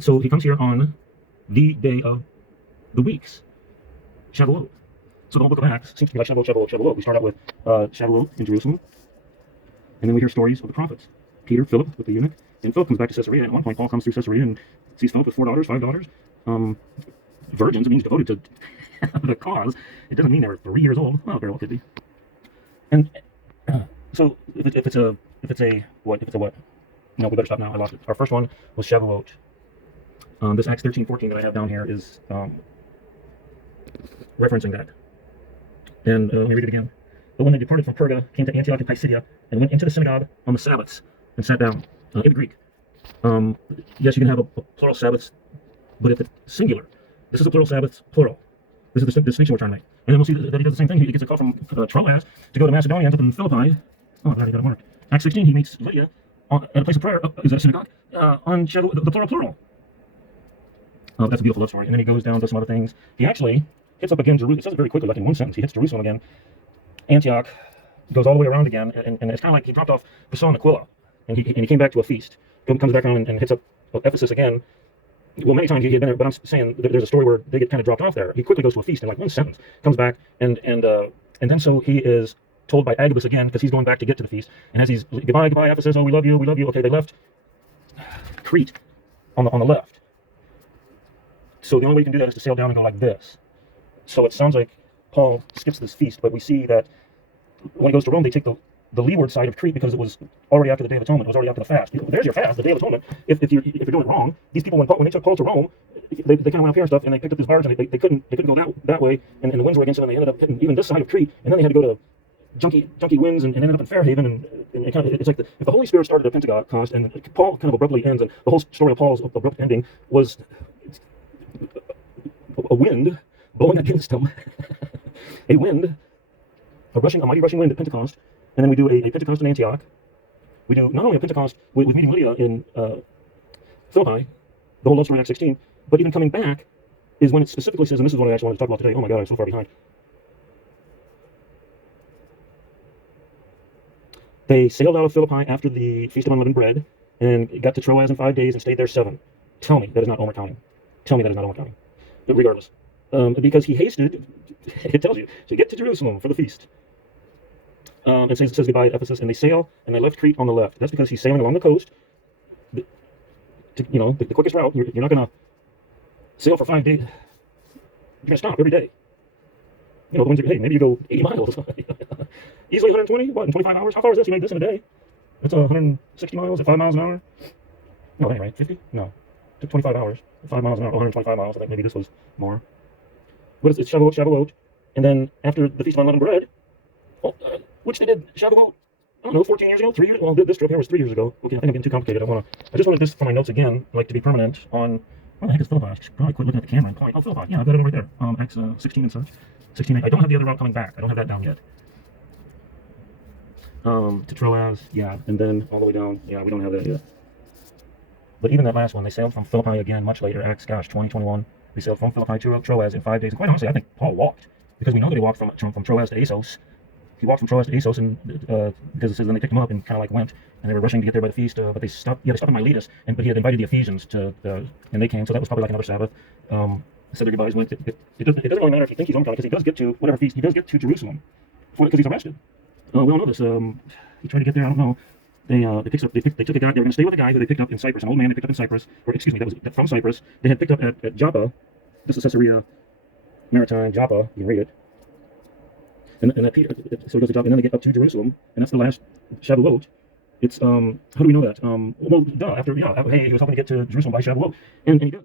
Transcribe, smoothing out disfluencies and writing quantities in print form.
So he comes here on the day of the weeks, Shavuot. So the whole book of Acts seems to be like Shavuot, Shavuot, Shavuot. We start out with Shavuot in Jerusalem, and then we hear stories of the prophets. Peter, Philip with the eunuch, and Philip comes back to Caesarea. And at one point, Paul comes through Caesarea and sees Philip with 4 daughters, 5 daughters. Virgins, it means devoted to the cause. It doesn't mean they were 3 years old. Well, very well could be. And so if it's a what? No, we better stop now. I lost it. Our first one was Shavuot. This Acts 13:14 that I have down here is referencing that. And let me read it again. But when they departed from Perga, came to Antioch and Pisidia, and went into the synagogue on the Sabbaths, and sat down. In the Greek, yes, you can have a plural Sabbaths, but if it's singular, this is a plural Sabbaths, plural. This is the distinction we're trying to make. And then we'll see that he does the same thing. He gets a call from Troas to go to Macedonia, ends up in Philippi. Oh, I got it marked. Acts 16, he meets Lydia at a place of prayer. Is that a synagogue? On Shavuot, the plural. Oh, that's a beautiful love story. And then he goes down to some other things. He actually hits up again Jerusalem. It says it very quickly, like in one sentence. He hits Jerusalem again. Antioch, goes all the way around again, and it's kind of like he dropped off Priscilla and Aquila, and he came back to a feast. Comes back around and hits up Ephesus again. Well, many times he had been there, but I'm saying there's a story where they get kind of dropped off there. He quickly goes to a feast in like one sentence, comes back, and then so he is told by Agabus again, because he's going back to get to the feast, and as he's, goodbye, Ephesus, oh, we love you, okay, they left Crete on the left. So the only way you can do that is to sail down and go like this. So it sounds like Paul skips this feast, but we see that when he goes to Rome, they take the leeward side of Crete because it was already after the Day of Atonement. It was already after the fast. There's your fast, the Day of Atonement. If you're doing it wrong, these people when they took Paul to Rome, they kind of went up here and stuff, and they picked up this barge, and they couldn't go that way, and the winds were against them, and they ended up hitting even this side of Crete, and then they had to go to junky winds and ended up in Fairhaven, and it kind of, it's like if the Holy Spirit started at Pentecost, and Paul kind of abruptly ends, and the whole story of Paul's abrupt ending was a wind blowing against him, a mighty rushing wind at Pentecost, and then we do a Pentecost in Antioch. We do not only a Pentecost with meeting Lydia in Philippi, the whole love story in Acts 16, but even coming back is when it specifically says, and this is what I actually wanted to talk about today. Oh my God, I'm so far behind. They sailed out of Philippi after the Feast of Unleavened Bread and got to Troas in 5 days and stayed there 7. Tell me that is not OmerCounting. Tell me that is not OmerCounting. But regardless, because he hasted, it tells you, to get to Jerusalem for the feast. It says goodbye at Ephesus, and they sail, and they left Crete on the left. That's because he's sailing along the coast. The quickest route. You're not going to sail for 5 days. You're going to stop every day. The winds are, hey, maybe you go 80 miles. Easily 120, what, in 25 hours? How far is this? You make this in a day. It's 160 miles at 5 miles an hour. No, anyway, 50? No. It took 25 hours. 5 miles an hour, 125 miles. I think maybe this was more. But it's Shavuot. And then after the Feast of Unleavened Bread, which they did Shavuot, I don't know, 14 years ago, 3 years? Well, this trip here was 3 years ago. Okay, I think I'm getting too complicated. I just wanted this for my notes again, like to be permanent on, what the heck is Philippi? I should probably quit looking at the camera and point. Oh, Philippi, yeah, I've got it over there. Acts 16 and such. 16, I don't have the other route coming back. I don't have that down yet. To Troas, yeah, and then all the way down, yeah, we don't have that yet. But even that last one, they sailed from Philippi again much later, Acts, 20, 21. They sailed from Philippi to Troas in 5 days. And quite honestly, I think Paul walked, because we know that he walked from Troas to Assos. He walked from Troas to Assos, and because it says then they picked him up and kind of like went, and they were rushing to get there by the feast, but they stopped. Yeah, they stopped in Miletus, but he had invited the Ephesians to, and they came, so that was probably like another Sabbath. Said their goodbyes. Went. It doesn't really matter if you think he's OmerCounting, because he does get to whatever feast. He does get to Jerusalem, because he's arrested. We all know this. He tried to get there. I don't know. They took a guy. They were going to stay with a guy who they picked up in Cyprus, an old man they picked up in Cyprus, or excuse me, that was from Cyprus. They had picked up at Joppa. This is Caesarea Maritime, Joppa. You can read it. And that Peter, so he goes to Joppa, and then they get up to Jerusalem, and that's the last Shavuot. It's how do we know that? Well, duh. After hey, he was hoping to get to Jerusalem by Shavuot, and he does.